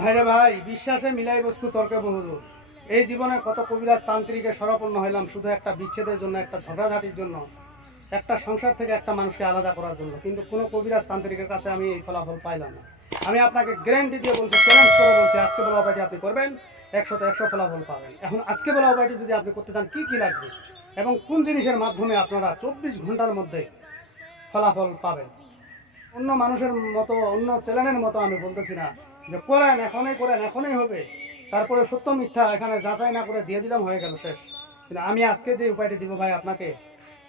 ভাইরে ভাই, বিশ্বাসে মিলাই বস্তু তর্কে বহুদূর। এই জীবনে কত কবিরাজ তান্ত্রিকে সরপন্ন হইলাম শুধু একটা বিচ্ছেদের জন্য, একটা ঝগড়াঝাটির জন্য, একটা সংসার থেকে একটা মানুষকে আলাদা করার জন্য। কিন্তু কোনো কবিরাজ তান্ত্রিকের কাছে আমি এই ফলাফল পাইলাম না। আমি আপনাকে গ্যারান্টি দিয়ে বলছি চ্যালেঞ্জ করে বলছি, আজকে বলা উপায়টি আপনি করবেন, একশোতে একশো ফলাফল পাবেন। এখন আজকে বলা উপায়টি যদি আপনি করতে চান, কী কী লাগবে? এবং কোন জিনিসের মাধ্যমে আপনারা চব্বিশ ঘণ্টার মধ্যে ফলাফল পাবেন? অন্য মানুষের মতো, অন্য চ্যানেলের মতো আমি বলতেছি না। যে করেন, এখনই করেন, এখনই হবে। তারপরে সত্য মিথ্যা এখানে যাচাই না করে দিয়ে দিলাম, হয়ে গেল শেষ। কিন্তু আমি আজকে যে উপায়টি দিব ভাই আপনাকে,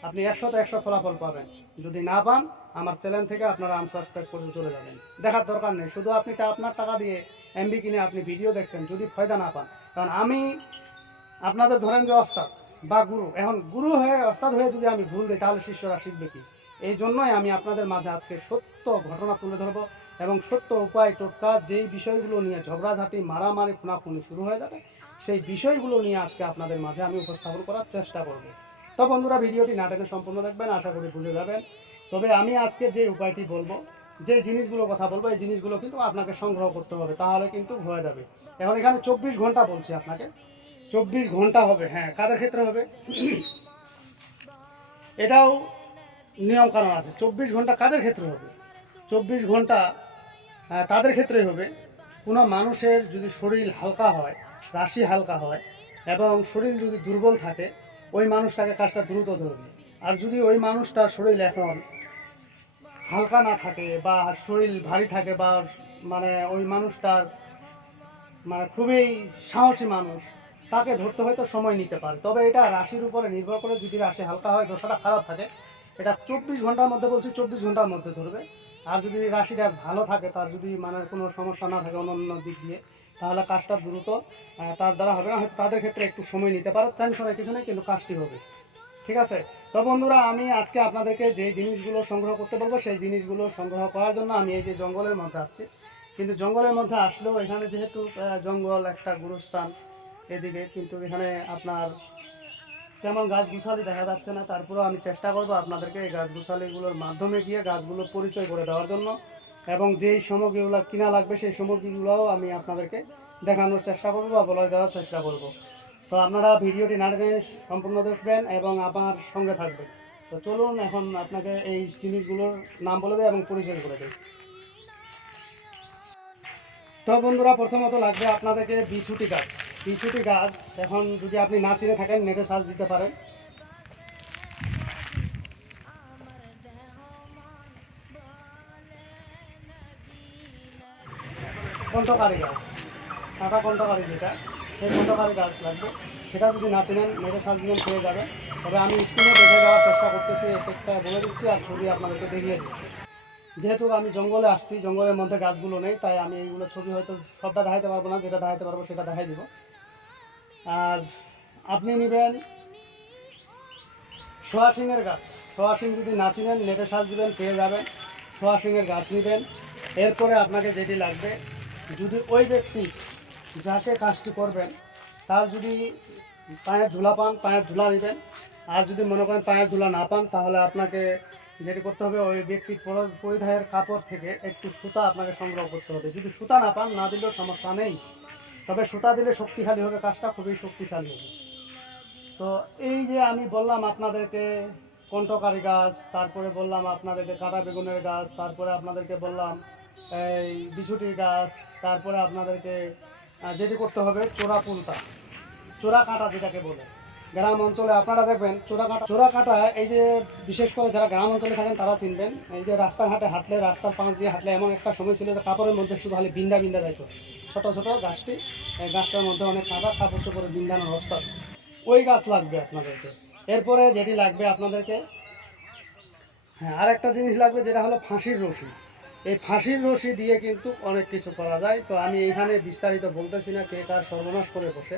আপনি একশোতে একশো ফলাফল পাবেন। যদি না পান, আমার চ্যানেল থেকে আপনারা আনসাবস্ক্রাইব করে চলে যাবেন। দেখার দরকার নেই, শুধু আপনি আপনার টাকা দিয়ে এমবি কিনে আপনি ভিডিও দেখছেন, যদি ফয়দা না পান। কারণ আমি আপনাদের ধরেন যে অস্তাদ বা গুরু, এখন গুরু হয়ে অস্তাদ হয়ে যদি আমি ভুল দিই, তাহলে শিষ্যরা শিখবে কি? এই জন্যই আমি আপনাদের মাঝে আজকে সত্য ঘটনা তুলে ধরবো। এবং সত্য উপায় টোটকা যেই বিষয়গুলো নিয়ে ঝগড়াঝাটি, মারামারি, খুনাখুনি শুরু হয়ে যাবে, সেই বিষয়গুলো নিয়ে আজকে আপনাদের মাঝে আমি উপস্থাপন করার চেষ্টা করব। তো বন্ধুরা, ভিডিওটি নাটকে সম্পূর্ণ দেখবেন, আশা করি বুঝে যাবেন। তবে আমি আজকে যে উপায়টি বলব, যে জিনিসগুলো কথা বলব, এই জিনিসগুলো কিন্তু আপনাকে সংগ্রহ করতে হবে, তাহলে কিন্তু হয়ে যাবে। এখন এখানে চব্বিশ ঘণ্টা বলছি আপনাকে। চব্বিশ ঘণ্টা হবে হ্যাঁ কাদের ক্ষেত্রে হবে? এটাও নিয়ম কারণ আছে। চব্বিশ ঘণ্টা কাদের ক্ষেত্রে হবে? চব্বিশ ঘণ্টা তাদের ক্ষেত্রে হবে। কোনো মানুষের যদি শরীর হালকা হয়, রাশি হালকা হয়, এবং শরীর যদি দুর্বল থাকে, ওই মানুষটাকে কাজটা দ্রুত ধরবে। আর যদি ওই মানুষটার শরীর এখন হালকা না থাকে বা শরীর ভারী থাকে বা মানে ওই মানুষটার মানে খুবই সাহসী মানুষ, তাকে ধরতে হয়তো সময় নিতে পারে। তবে এটা রাশির উপরে নির্ভর করে যদি রাশি হালকা হয়, দশাটা খারাপ থাকে, এটা চব্বিশ ঘণ্টার মধ্যে বলছি, চব্বিশ ঘণ্টার মধ্যে ধরবে। আর যদি রাশিটা ভালো থাকে, তার যদি মানে কোনো সমস্যা না থাকে অন্য দিক দিয়ে, তাহলে কাজটা দ্রুত তার দ্বারা হবে। না তাদের ক্ষেত্রে একটু সময় নিতে পারো টেনশনের কিছু নেই, কিন্তু কাজটি হবে। ঠিক আছে? তো বন্ধুরা, আমি আজকে আপনাদেরকে যে জিনিসগুলো সংগ্রহ করতে বলব, সেই জিনিসগুলো সংগ্রহ করার জন্য আমি এই যে জঙ্গলের মধ্যে আসছি। কিন্তু জঙ্গলের মধ্যে আসলেও এখানে যেহেতু জঙ্গল একটা গুরুস্থান এদিকে, কিন্তু এখানে আপনার তেমন গাছ গুছালি দেখা যাচ্ছে না, তারপরেও আমি চেষ্টা করব আপনাদেরকে এই গাছ গুছালিগুলোর মাধ্যমে গিয়ে গাছগুলো পরিচয় করে দেওয়ার জন্য এবং যেই সামগ্রীগুলো কিনা লাগবে সেই সামগ্রীগুলোও আমি আপনাদেরকে দেখানোর চেষ্টা করব বা বলে দেওয়ার চেষ্টা করব। তো আপনারা ভিডিওটি না সম্পূর্ণ দেখবেন এবং আমার সঙ্গে থাকবেন। তো চলুন এখন আপনাকে এই জিনিসগুলোর নাম বলে দেয় এবং পরিচয় করে দেয় তো বন্ধুরা, প্রথমত লাগবে আপনাদেরকে বিছুটি গাছ। বিছুটি গাছ, এখন যদি আপনি না চিনে থাকেন, নেটে সার্চ দিতে পারেন। কণ্ঠকারী গাছ, কাঁটা কণ্ঠকারী যেটা, সেই কণ্ঠকারী গাছ লাগবে। সেটা যদি না চিনেন, নেটে সার্চ দিবেন পেয়ে যাবে তবে আমি স্ক্রিনে দেখে দেওয়ার চেষ্টা করতেছি চেষ্টা বলে দিচ্ছি আর ছবি আপনাদেরকে দেখিয়ে দিচ্ছি। যেহেতু আমি জঙ্গলে আসছি, জঙ্গলের মধ্যে গাছগুলো নেই, তাই আমি এইগুলো ছবি হয়তো সবটা দেখাইতে পারব না, যেটা দেখাইতে পারব সেটা দেখাই দিব। আর আপনি নেবেন সোয়াশিংয়ের গাছ। সোয়াশিং যদি না চিনেন নেটে সার্চ দিবেন, পেয়ে যাবেন। সোয়াশিংয়ের গাছ নেবেন। এরপরে আপনাকে যেটি লাগবে, যদি ওই ব্যক্তি যাকে কাজটি করবেন, তার যদি পায়ের ধুলা পান, পায়ের ধুলা নেবেন। আর যদি মনে করেন পায়ের ধুলা না পান, তাহলে আপনাকে যেটি করতে হবে, ওই ব্যক্তির পরিধায়ের কাপড় থেকে একটু সুতা আপনাকে সংগ্রহ করতে হবে। যদি সুতা না পান, না দিলেও সমস্যা নেই। তবে সুতা দিলে শক্তিশালী হবে, কাজটা খুবই শক্তিশালী হবে। তো এই যে আমি বললাম আপনাদেরকে কণ্ঠকারী গাছ, তারপরে বললাম আপনাদেরকে কাঁটা বেগুনের গাছ, তারপরে আপনাদেরকে বললাম এই বিছুটির গাছ, তারপরে আপনাদেরকে যেটি করতে হবে চোরা পুলটা, চোরা কাঁটা যেটাকে বলে। গ্রাম অঞ্চলে, আপনারা দেখবেন চোরা কাটা চোরা কাটা এই যে বিশেষ করে যারা গ্রাম অঞ্চলে থাকেন, তারা চিনবেন, এই যে রাস্তাঘাটে হাঁটলে, রাস্তার পাশ দিয়ে হাঁটলে এমন একটা সময় ছিল যে কাপড়ের মধ্যে শুধু খালি বিন্দা বিন্দা যাইতো। ছোট ছোট গাছটি, এই গাছটার মধ্যে অনেক কাঁটা কাপড় চোপড়ে বিন্দানোর অবস্থা। ওই গাছ লাগবে আপনাদেরকে। এরপরে যেটি লাগবে আপনাদেরকে হ্যাঁ আর একটা জিনিস লাগবে, যেটা হলো ফাঁসির রশি। এই ফাঁসির রশি দিয়ে কিন্তু অনেক কিছু করা যায়। তো আমি এখানে বিস্তারিত বলতেছি না, কে কার সর্বনাশ করে বসে।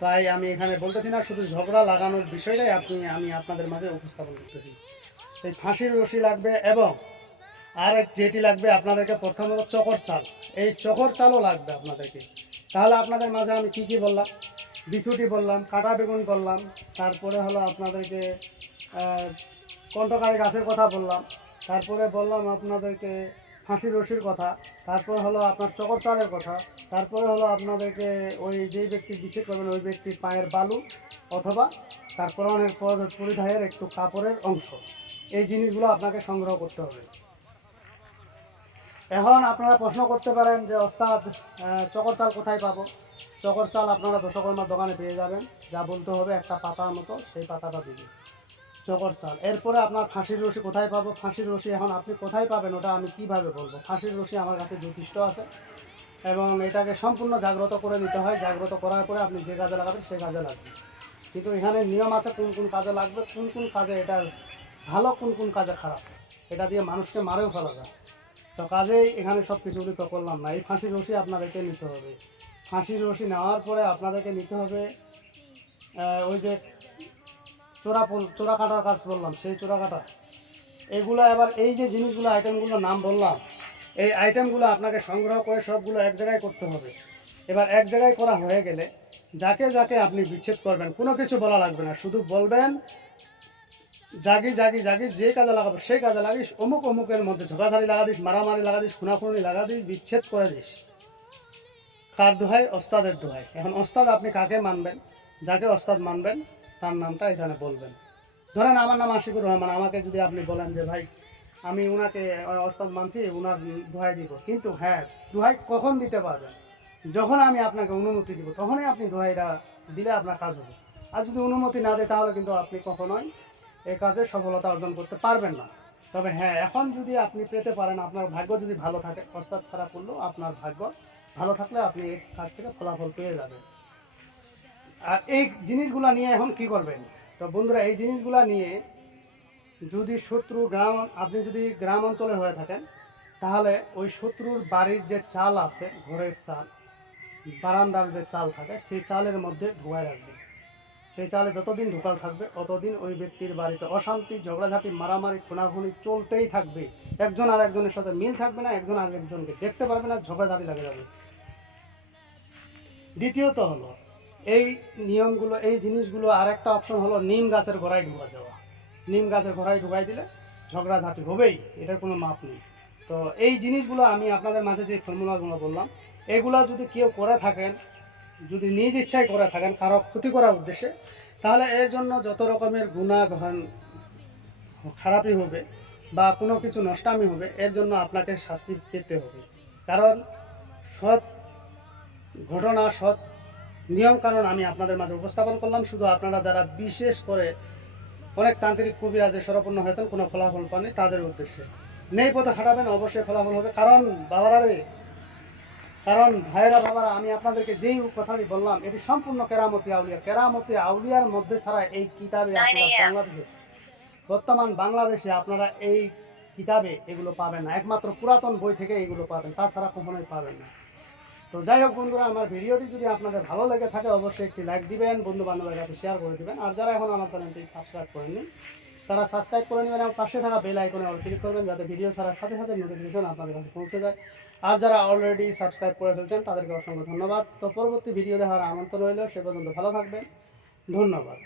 তাই আমি এখানে বলতেছি না, শুধু ঝগড়া লাগানোর বিষয়টাই আপনি, আমি আপনাদের মাঝে উপস্থাপন করতেছি। এই ফাঁসির রশি লাগবে এবং আর এক যেটি লাগবে আপনাদেরকে প্রথমত চকর চাল। এই চকর চালও লাগবে আপনাদেরকে। তাহলে আপনাদের মাঝে আমি কি কি বললাম? বিছুটি বললাম, কাটা বেগুন বললাম তারপরে হলো আপনাদেরকে কণ্ঠকারী গাছের কথা বললাম, তারপরে বললাম আপনাদেরকে ফাঁসি রশির কথা, তারপর হলো আপনার চকর চালের কথা তারপরে হলো আপনাদেরকে ওই যেই ব্যক্তি বিচ্ছেদ করবেন, ওই ব্যক্তির পায়ের বালু অথবা তার পর- পরিধায়ের একটু কাপড়ের অংশ। এই জিনিসগুলো আপনাকে সংগ্রহ করতে হবে। এখন আপনারা প্রশ্ন করতে পারেন যে, ওস্তাদ চকর চাল কোথায় পাবো? চকর চাল আপনারা দশকর্মার দোকানে পেয়ে যাবেন। যা বলতে হবে একটা পাতার মতো, সেই পাতাটা দিবে। চকর চাল। এরপরে আপনার ফাঁসির রশি কোথায় পাবো? ফাঁসির রশি এখন আপনি কোথায় পাবেন? ওটা আমি কীভাবে বলব? ফাঁসির রশি আমার কাছে যথেষ্ট আছে। এবং এটাকে সম্পূর্ণ জাগ্রত করে নিতে হয়। জাগ্রত করার পরে আপনি যে কাজে লাগাবেন সে কাজে লাগবে। কিন্তু এখানে নিয়ম আছে কোন কোন কাজে লাগবে, কোন কোন কাজে এটা ভালো, কোন কোন কাজে খারাপ। এটা দিয়ে মানুষকে মারেও ফেলা যায়। তো কাজেই এখানে সব কিছু উল্লেখ করলাম না। এই ফাঁসির রশি আপনাদেরকে নিতে হবে। ফাঁসির রশি নেওয়ার পরে আপনাদেরকে নিতে হবে ওই যে চোরা চোরা কাটার কাজ বললাম, সেই চোরা কাটা। এগুলো এবার এই যে জিনিসগুলো আইটেমগুলোর নাম বললাম এই আইটেমগুলো আপনাকে সংগ্রহ করে সবগুলো এক জায়গায় করতে হবে। এবার এক জায়গায় করা হয়ে গেলে যাকে যাকে আপনি বিচ্ছেদ করবেন, কোনো কিছু বলা লাগবে না। শুধু বলবেন, জাগি জাগি জাগি, যে কাজে লাগাবো সেই কাজে লাগিস, অমুক অমুকের মধ্যে ঝোঁকাঝাড়ি লাগা দিস, মারামারি লাগা দিস, খুনাখুনি লাগা দিস, বিচ্ছেদ করে দিস। কার দোহাই? ওস্তাদের দোহাই। এখন ওস্তাদ আপনি কাকে মানবেন? যাকে ওস্তাদ মানবেন, তার নামটা এখানে বলবেন। ধরেন আমার নাম আশিকুর রহমান। আমাকে যদি আপনি বলেন যে, ভাই আমি ওনাকে আহ, ওস্তাদ মানছি ওনার দোহাই দিব। কিন্তু হ্যাঁ দোহাই কখন দিতে পারবেন? যখন আমি আপনাকে অনুমতি দিব তখনই আপনি দোহাইটা দিলে আপনার কাজ হবে। আর যদি অনুমতি না দেয় তাহলে কিন্তু আপনি কখনোই এই কাজে সফলতা অর্জন করতে পারবেন না। তবে হ্যাঁ এখন যদি আপনি পেতে পারেন আপনার ভাগ্য যদি ভালো থাকে প্রস্তাব ছাড়া করলেও আপনার ভাগ্য ভালো থাকলে আপনি এই কাজ থেকে ফলাফল পেয়ে যাবেন। আর এই জিনিসগুলা নিয়ে এখন কি করবেন? তো বন্ধুরা এই জিনিসগুলা নিয়ে যদি শত্রু গ্রাম, আপনি যদি গ্রাম অঞ্চলে হয়ে থাকেন, তাহলে ওই শত্রুর বাড়ির যে চাল আছে, ঘরের চাল, বারান্দার যে চাল থাকে, সেই চালের মধ্যে ঢুকায় রাখবেন। সেই চালে যতদিন ঢুকাল থাকবে ততদিন ওই ব্যক্তির বাড়িতে অশান্তি, ঝগড়াঝাটি, মারামারি, খুনাখুনি চলতেই থাকবে। একজন আর একজনের সাথে মিল থাকবে না, একজন আর একজনকে দেখতে পারবে না, ঝগড়াঝাটি লাগে যাবে। দ্বিতীয়ত হলো, এই নিয়মগুলো, এই জিনিসগুলো আর একটা অপশন হলো, নিম গাছের গোড়ায় ঢুকা দেওয়া। নিম গাছের ঘোড়ায় ঢুকাই দিলে ঝগড়াঝাটি হবেই, এটার কোনো মাপ নেই। তো এই জিনিসগুলো আমি আপনাদের মাঝে যে ফর্মুলাগুলো বললাম, এগুলা যদি কেউ করে থাকেন, যদি নিজ ইচ্ছায় করে থাকেন কারও ক্ষতি করার উদ্দেশ্যে, তাহলে এর জন্য যত রকমের গুণা গহন খারাপই হবে বা কোনো কিছু নষ্টামি হবে, এর জন্য আপনাকে শাস্তি পেতে হবে। কারণ সৎ ঘটনা, সৎ নিয়ম কারণ আমি আপনাদের মাঝে উপস্থাপন করলাম, শুধু আপনারা যারা বিশেষ করে অনেক তান্ত্রিক কবিরাজে সরপন্ন হয়েছেন কোনো ফলাফল পাননি তাদের উদ্দেশ্যে। নেই পথে খাটাবেন অবশ্যই ফলাফল হবে। কারণ বাবারা রে কারণ ভাইরা বাবারা আমি আপনাদেরকে যেই কথাটি বললাম এটি সম্পূর্ণ কেরামতি আউলিয়া। কেরামতি আউলিয়ার মধ্যে ছাড়া এই কিতাবে আপনারা বাংলাদেশে বর্তমান বাংলাদেশে আপনারা এই কিতাবে এগুলো পাবেন না। একমাত্র পুরাতন বই থেকে এগুলো পাবেন তাছাড়া কখনোই পাবেন না। তো যাই হোক বন্ধুরা, আমার ভিডিওটি যদি আপনাদের ভালো লেগে থাকে, অবশ্যই একটি লাইক দিবেন বন্ধু বান্ধবের কাছে শেয়ার করে দিবেন। আর যারা এখন আমার চ্যানেলটি সাবস্ক্রাইব করেননি, তারা সাবস্ক্রাইব করে নেবেন এবং পাশে থাকা বেল আইকনে অল ক্লিক করবেন, যাতে ভিডিও ছাড়ার সাথে সাথে নোটিফিকেশন আপনাদের কাছে পৌঁছে যায়। আর যারা অলরেডি সাবস্ক্রাইব করে ফেলছেন, তাদেরকে অসংখ্য ধন্যবাদ। তো পরবর্তী ভিডিও দেখার আমন্ত্রণ রইল, সে পর্যন্ত ভালো থাকবেন। ধন্যবাদ।